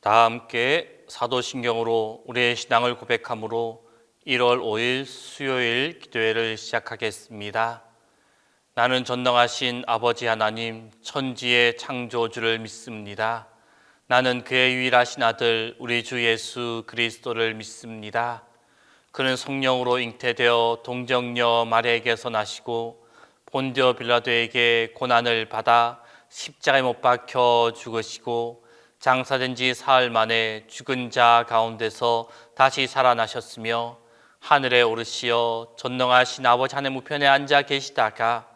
다 함께 사도신경으로 우리의 신앙을 고백함으로 1월 5일 수요일 기도회를 시작하겠습니다. 나는 전능하신 아버지 하나님 천지의 창조주를 믿습니다. 나는 그의 유일하신 아들 우리 주 예수 그리스도를 믿습니다. 그는 성령으로 잉태되어 동정녀 마리아에게서 나시고 본디오 빌라도에게 고난을 받아 십자가에 못 박혀 죽으시고 장사된 지 사흘 만에 죽은 자 가운데서 다시 살아나셨으며 하늘에 오르시어 전능하신 아버지 하나님 우편에 앉아 계시다가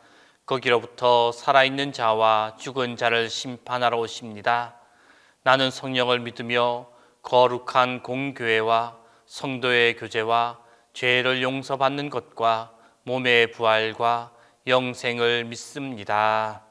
거기로부터 살아있는 자와 죽은 자를 심판하러 오십니다. 나는 성령을 믿으며 거룩한 공교회와 성도의 교제와 죄를 용서받는 것과 몸의 부활과 영생을 믿습니다.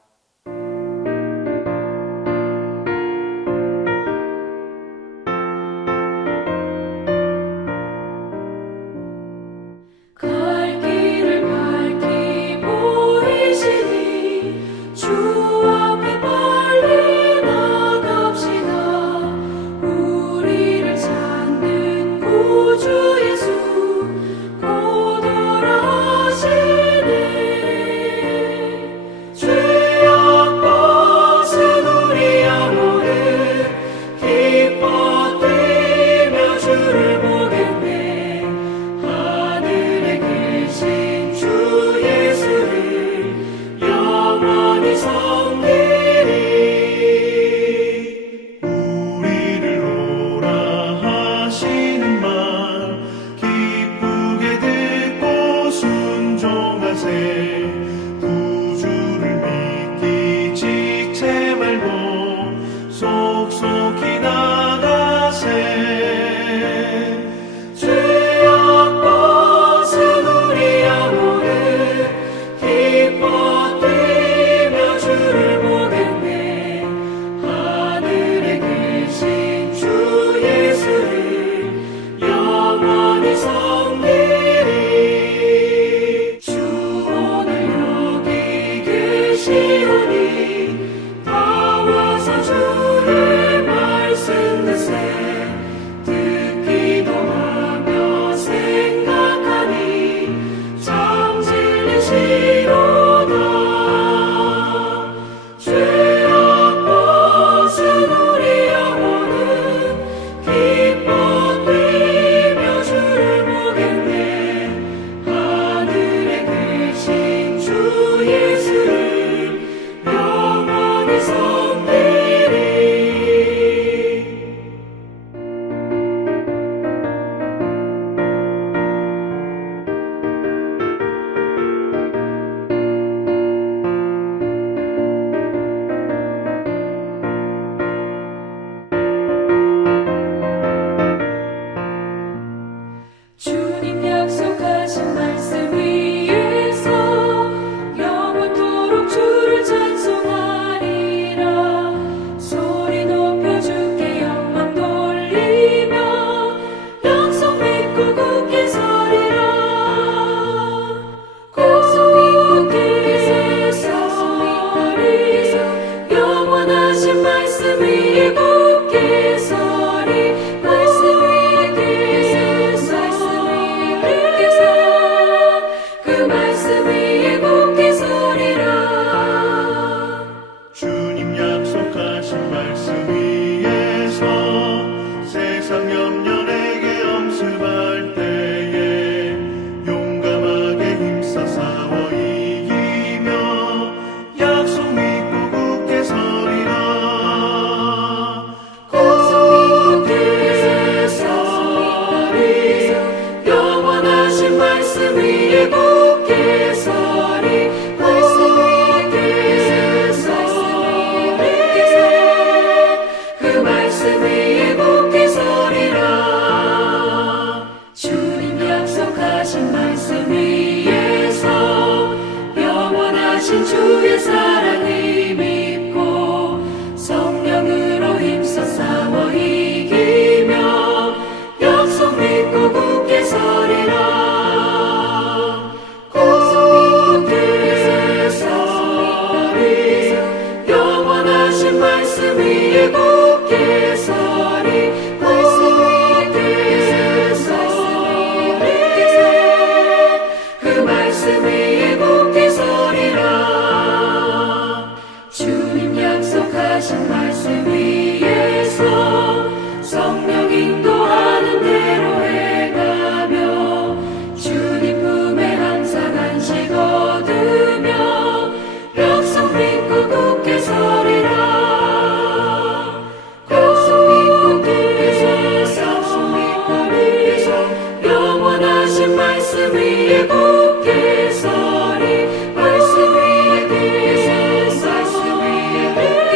말씀 위에 굳게 서리 말씀 위에 굳게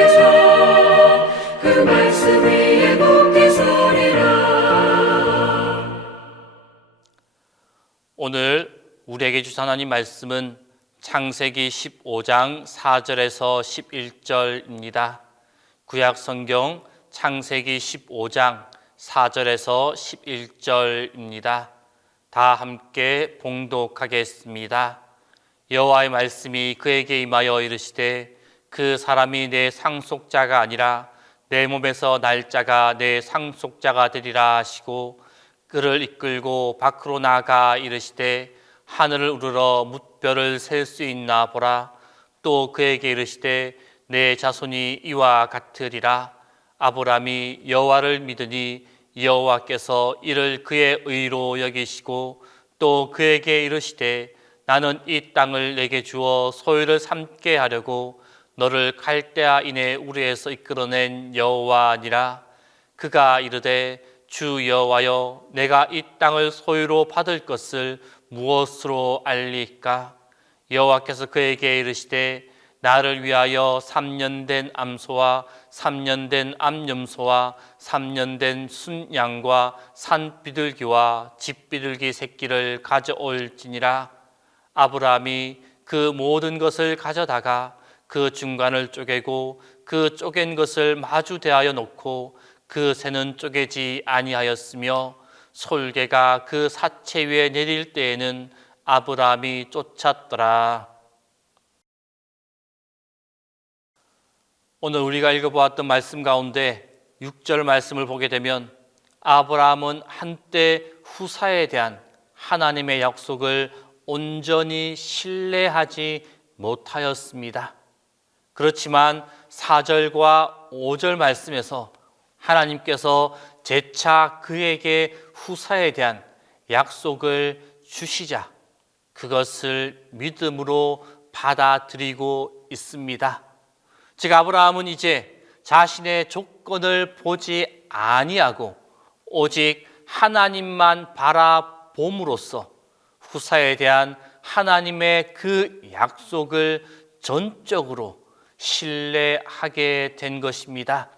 서 그 말씀 위에 굳게 서리라. 오늘 우리에게 주신 하나님 말씀은 창세기 15장 4절에서 11절입니다. 구약 성경 창세기 15장 4절에서 11절입니다. 다 함께 봉독하겠습니다. 여호와의 말씀이 그에게 임하여 이르시되 그 사람이 내 상속자가 아니라 내 몸에서 날 자가 내 상속자가 되리라 하시고 그를 이끌고 밖으로 나가 이르시되 하늘을 우러러 뭇별을 셀 수 있나 보라. 또 그에게 이르시되 내 자손이 이와 같으리라. 아브라함이 여호와를 믿으니 여호와께서 이를 그의 의로 여기시고 또 그에게 이르시되 나는 이 땅을 내게 주어 소유를 삼게 하려고 너를 갈대아인의 우리에서 이끌어낸 여호와니라. 그가 이르되 주 여호와여 내가 이 땅을 소유로 받을 것을 무엇으로 알리까? 여호와께서 그에게 이르시되 나를 위하여 3년 된 암소와 3년 된 암염소와 3년 된 순양과 산비둘기와 집비둘기 새끼를 가져올지니라. 아브라함이 그 모든 것을 가져다가 그 중간을 쪼개고 그 쪼갠 것을 마주 대하여 놓고 그 새는 쪼개지 아니하였으며 솔개가 그 사체 위에 내릴 때에는 아브라함이 쫓았더라. 오늘 우리가 읽어보았던 말씀 가운데 6절 말씀을 보게 되면 아브라함은 한때 후사에 대한 하나님의 약속을 온전히 신뢰하지 못하였습니다. 그렇지만 4절과 5절 말씀에서 하나님께서 재차 그에게 후사에 대한 약속을 주시자 그것을 믿음으로 받아들이고 있습니다. 즉 아브라함은 이제 자신의 조건을 보지 아니하고 오직 하나님만 바라봄으로써 후사에 대한 하나님의 그 약속을 전적으로 신뢰하게 된 것입니다.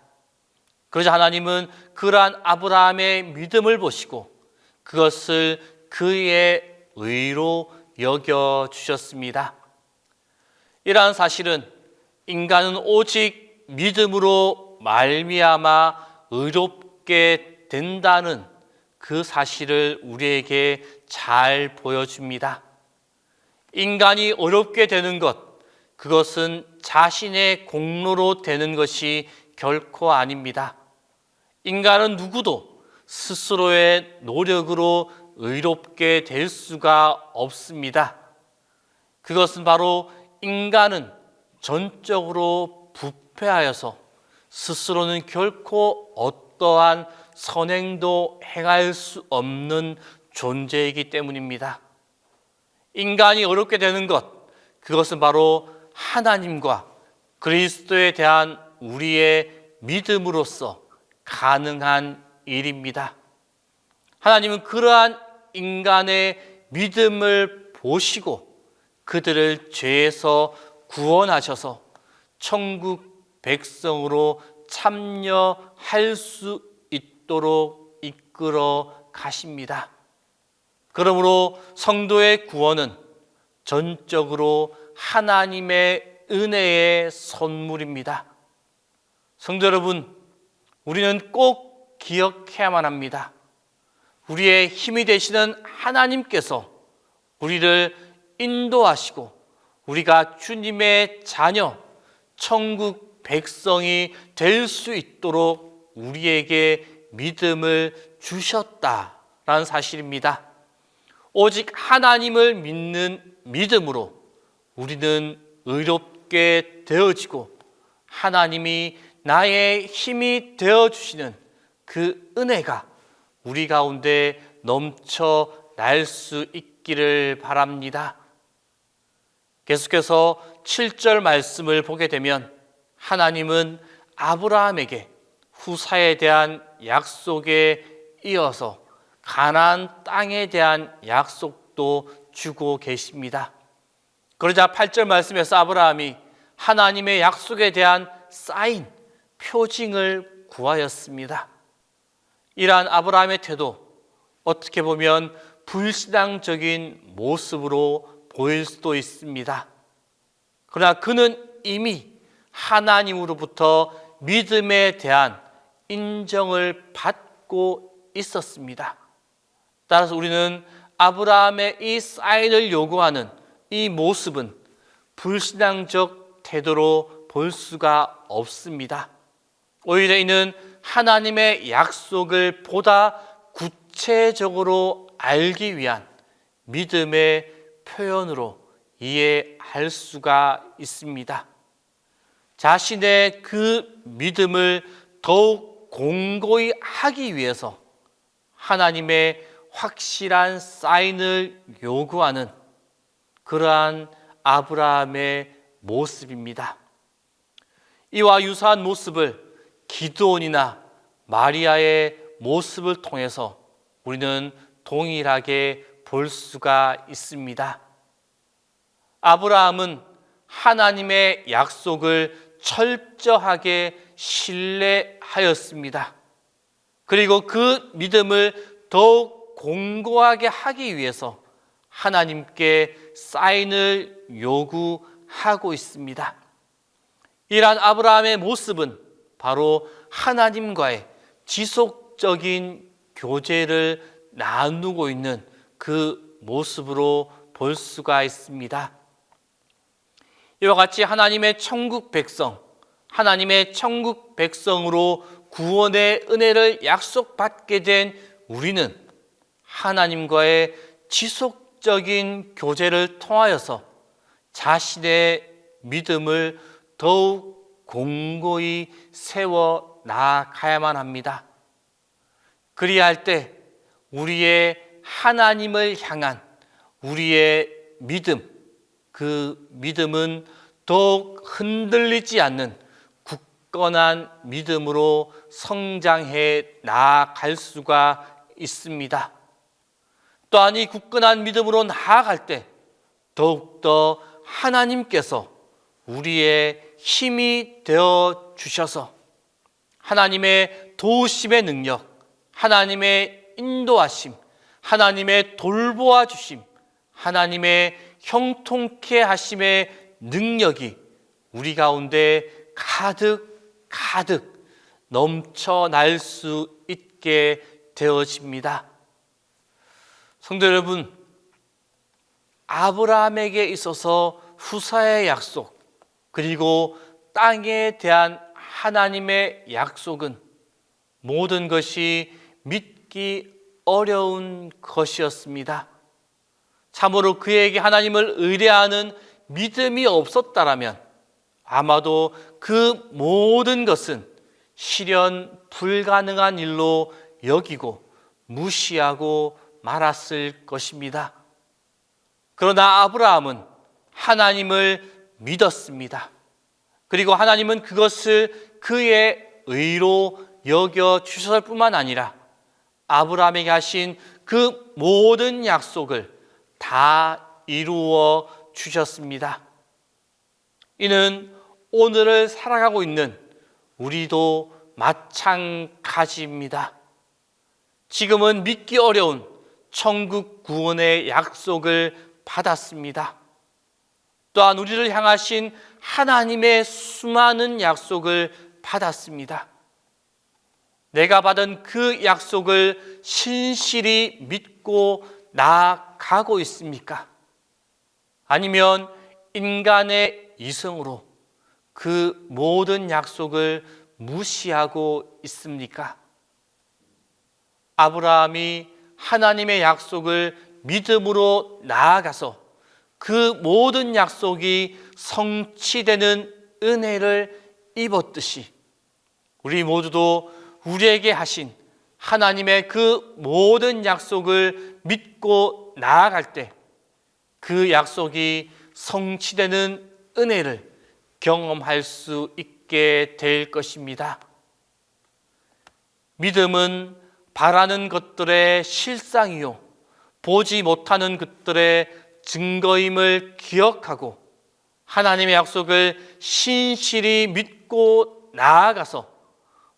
그러자 하나님은 그러한 아브라함의 믿음을 보시고 그것을 그의 의로 여겨주셨습니다. 이러한 사실은 인간은 오직 믿음으로 말미암아 의롭게 된다는 그 사실을 우리에게 잘 보여줍니다. 인간이 의롭게 되는 것, 그것은 자신의 공로로 되는 것이 결코 아닙니다. 인간은 누구도 스스로의 노력으로 의롭게 될 수가 없습니다. 그것은 바로 인간은 전적으로 부패하여서 스스로는 결코 어떠한 선행도 행할 수 없는 존재이기 때문입니다. 인간이 어렵게 되는 것, 그것은 바로 하나님과 그리스도에 대한 우리의 믿음으로써 가능한 일입니다. 하나님은 그러한 인간의 믿음을 보시고 그들을 죄에서 구원하셔서 천국 백성으로 참여할 수 있도록 이끌어 가십니다. 그러므로 성도의 구원은 전적으로 하나님의 은혜의 선물입니다. 성도 여러분, 우리는 꼭 기억해야만 합니다. 우리의 힘이 되시는 하나님께서 우리를 인도하시고 우리가 주님의 자녀, 천국 백성이 될 수 있도록 우리에게 믿음을 주셨다라는 사실입니다. 오직 하나님을 믿는 믿음으로 우리는 의롭게 되어지고 하나님이 나의 힘이 되어주시는 그 은혜가 우리 가운데 넘쳐 날 수 있기를 바랍니다. 계속해서 7절 말씀을 보게 되면 하나님은 아브라함에게 후사에 대한 약속에 이어서 가나안 땅에 대한 약속도 약속도 주고 계십니다. 그러자 8절 말씀에서 아브라함이 하나님의 약속에 대한 사인, 표징을 구하였습니다. 이러한 아브라함의 태도, 어떻게 보면 불신앙적인 모습으로 보일 수도 있습니다. 그러나 그는 이미 하나님으로부터 믿음에 대한 인정을 받고 있었습니다. 따라서 우리는 아브라함의 이 사인을 요구하는 이 모습은 불신앙적 태도로 볼 수가 없습니다. 오히려 이는 하나님의 약속을 보다 구체적으로 알기 위한 믿음의 표현으로 이해할 수가 있습니다. 자신의 그 믿음을 더욱 공고히 하기 위해서 하나님의 확실한 사인을 요구하는 그러한 아브라함의 모습입니다. 이와 유사한 모습을 기드온이나 마리아의 모습을 통해서 우리는 동일하게 볼 수가 있습니다. 아브라함은 하나님의 약속을 철저하게 신뢰하였습니다. 그리고 그 믿음을 더욱 공고하게 하기 위해서 하나님께 사인을 요구하고 있습니다. 이러한 아브라함의 모습은 바로 하나님과의 지속적인 교제를 나누고 있는 그 모습으로 볼 수가 있습니다. 이와 같이 하나님의 천국 백성, 하나님의 천국 백성으로 구원의 은혜를 약속받게 된 우리는 하나님과의 지속적인 교제를 통하여서 자신의 믿음을 더욱 공고히 세워 나아가야만 합니다. 그리할 때 우리의 하나님을 향한 우리의 믿음, 그 믿음은 더욱 흔들리지 않는 굳건한 믿음으로 성장해 나아갈 수가 있습니다. 또한 이 굳건한 믿음으로 나아갈 때 더욱더 하나님께서 우리의 힘이 되어 주셔서 하나님의 도우심의 능력, 하나님의 인도하심, 하나님의 돌보아 주심, 하나님의 형통케 하심의 능력이 우리 가운데 가득 넘쳐날 수 있게 되어집니다. 성도 여러분, 아브라함에게 있어서 후사의 약속, 그리고 땅에 대한 하나님의 약속은 모든 것이 믿기 어려운 것이었습니다. 참으로 그에게 하나님을 의뢰하는 믿음이 없었다라면 아마도 그 모든 것은 실현 불가능한 일로 여기고 무시하고 말았을 것입니다. 그러나 아브라함은 하나님을 믿었습니다. 그리고 하나님은 그것을 그의 의로 여겨 주셨을 뿐만 아니라 아브라함에게 하신 그 모든 약속을 다 이루어 주셨습니다. 이는 오늘을 살아가고 있는 우리도 마찬가지입니다. 지금은 믿기 어려운 천국 구원의 약속을 받았습니다. 또한 우리를 향하신 하나님의 수많은 약속을 받았습니다. 내가 받은 그 약속을 신실히 믿고 나아가고 있습니까? 아니면 인간의 이성으로 그 모든 약속을 무시하고 있습니까? 아브라함이 하나님의 약속을 믿음으로 나아가서 그 모든 약속이 성취되는 은혜를 입었듯이 우리 모두도 우리에게 하신 하나님의 그 모든 약속을 믿고 나아갈 때 그 약속이 성취되는 은혜를 경험할 수 있게 될 것입니다. 믿음은 바라는 것들의 실상이요 보지 못하는 것들의 증거임을 기억하고 하나님의 약속을 신실히 믿고 나아가서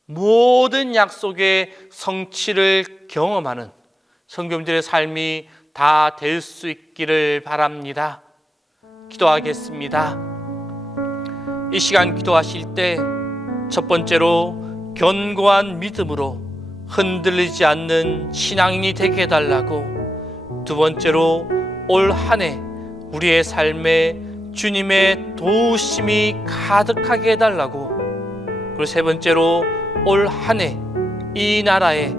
모든 약속의 성취를 경험하는 성도님들의 삶이 다 될 수 있기를 바랍니다. 기도하겠습니다. 이 시간 기도하실 때 첫 번째로 견고한 믿음으로 흔들리지 않는 신앙인이 되게 해달라고, 두 번째로 올 한 해 우리의 삶에 주님의 도우심이 가득하게 해달라고, 그리고 세 번째로 올 한 해 이 나라에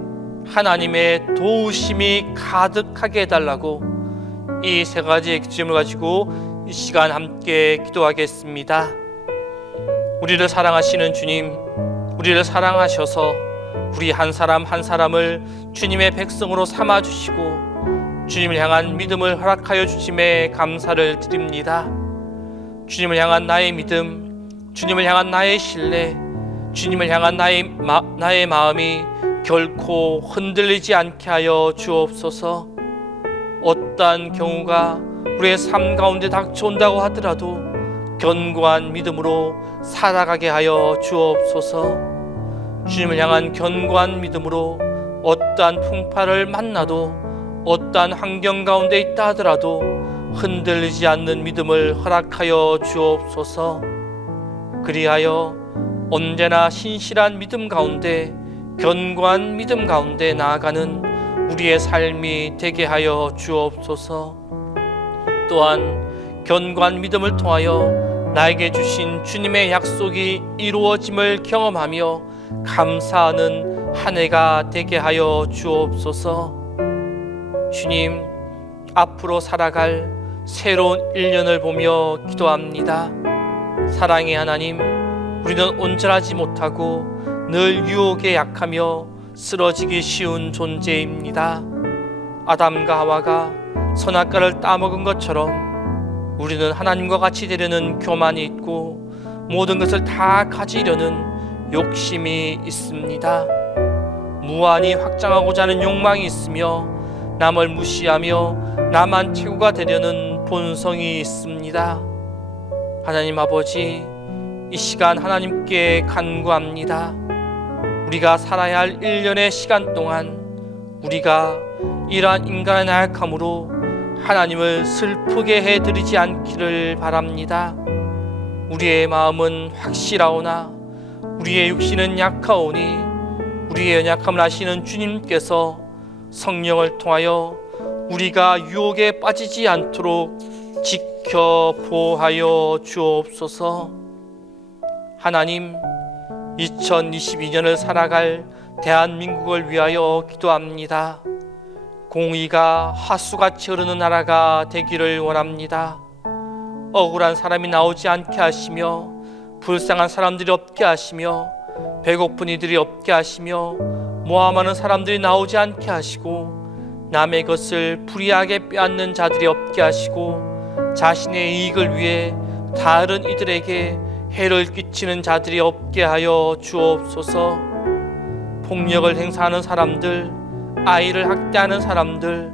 하나님의 도우심이 가득하게 해달라고, 이 세 가지의 기점을 가지고 이 시간 함께 기도하겠습니다. 우리를 사랑하시는 주님, 우리를 사랑하셔서 우리 한 사람 한 사람을 주님의 백성으로 삼아주시고 주님을 향한 믿음을 허락하여 주심에 감사를 드립니다. 주님을 향한 나의 믿음, 주님을 향한 나의 신뢰, 주님을 향한 나의 마음이 결코 흔들리지 않게 하여 주옵소서. 어떠한 경우가 우리의 삶 가운데 닥쳐온다고 하더라도 견고한 믿음으로 살아가게 하여 주옵소서. 주님을 향한 견고한 믿음으로 어떠한 풍파를 만나도 어떠한 환경 가운데 있다 하더라도 흔들리지 않는 믿음을 허락하여 주옵소서. 그리하여 언제나 신실한 믿음 가운데, 견고한 믿음 가운데 나아가는 우리의 삶이 되게 하여 주옵소서. 또한 견고한 믿음을 통하여 나에게 주신 주님의 약속이 이루어짐을 경험하며 감사하는 한 해가 되게 하여 주옵소서. 주님, 앞으로 살아갈 새로운 1년을 보며 기도합니다. 사랑의 하나님, 우리는 온전하지 못하고 늘 유혹에 약하며 쓰러지기 쉬운 존재입니다. 아담과 하와가 선악과를 따먹은 것처럼 우리는 하나님과 같이 되려는 교만이 있고 모든 것을 다 가지려는 욕심이 있습니다. 무한히 확장하고자 하는 욕망이 있으며 남을 무시하며 나만 최고가 되려는 본성이 있습니다. 하나님 아버지, 이 시간 하나님께 간구합니다. 우리가 살아야 할 1년의 시간 동안 우리가 이러한 인간의 나약함으로 하나님을 슬프게 해드리지 않기를 바랍니다. 우리의 마음은 확실하오나 우리의 육신은 약하오니 우리의 연약함을 아시는 주님께서 성령을 통하여 우리가 유혹에 빠지지 않도록 지켜 보호하여 주옵소서. 하나님, 2022년을 살아갈 대한민국을 위하여 기도합니다. 공의가 하수같이 흐르는 나라가 되기를 원합니다. 억울한 사람이 나오지 않게 하시며 불쌍한 사람들이 없게 하시며 배고픈 이들이 없게 하시며 모함하는 사람들이 나오지 않게 하시고 남의 것을 불의하게 빼앗는 자들이 없게 하시고 자신의 이익을 위해 다른 이들에게 해를 끼치는 자들이 없게 하여 주옵소서. 폭력을 행사하는 사람들, 아이를 학대하는 사람들,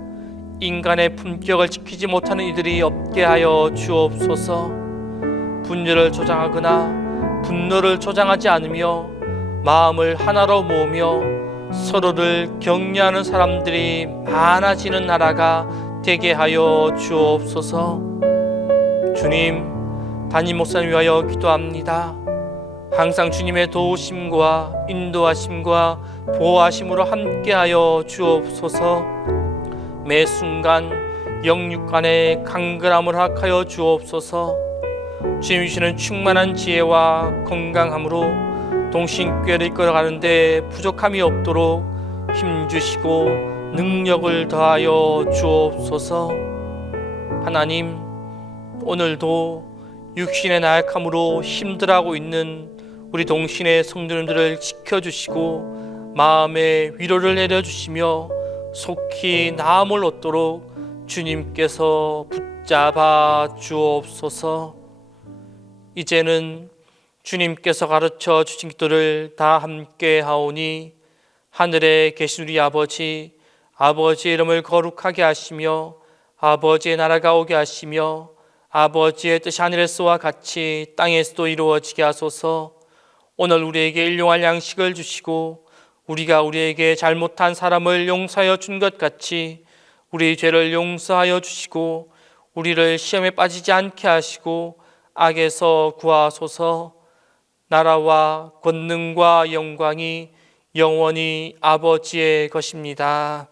인간의 품격을 지키지 못하는 이들이 없게 하여 주옵소서. 분열을 조장하거나 분노를 조장하지 않으며 마음을 하나로 모으며 서로를 격려하는 사람들이 많아지는 나라가 되게 하여 주옵소서. 주님, 담임 목사님 위하여 기도합니다. 항상 주님의 도우심과 인도하심과 보호하심으로 함께하여 주옵소서. 매 순간 영육간의 강건함을 허락하여 주옵소서. 주님 주시는 충만한 지혜와 건강함으로 동신교회를 이끌어가는데 부족함이 없도록 힘주시고 능력을 더하여 주옵소서. 하나님, 오늘도 육신의 나약함으로 힘들어하고 있는 우리 동신의 성도님들을 지켜주시고 마음의 위로를 내려주시며 속히 나음을 얻도록 주님께서 붙잡아 주옵소서. 이제는 주님께서 가르쳐 주신 기도를 다 함께 하오니 하늘에 계신 우리 아버지, 아버지의 이름을 거룩하게 하시며 아버지의 나라가 오게 하시며 아버지의 뜻이 하늘에서와 같이 땅에서도 이루어지게 하소서. 오늘 우리에게 일용할 양식을 주시고 우리가 우리에게 잘못한 사람을 용서하여 준 것 같이 우리 죄를 용서하여 주시고 우리를 시험에 빠지지 않게 하시고 악에서 구하소서. 나라와 권능과 영광이 영원히 아버지의 것입니다.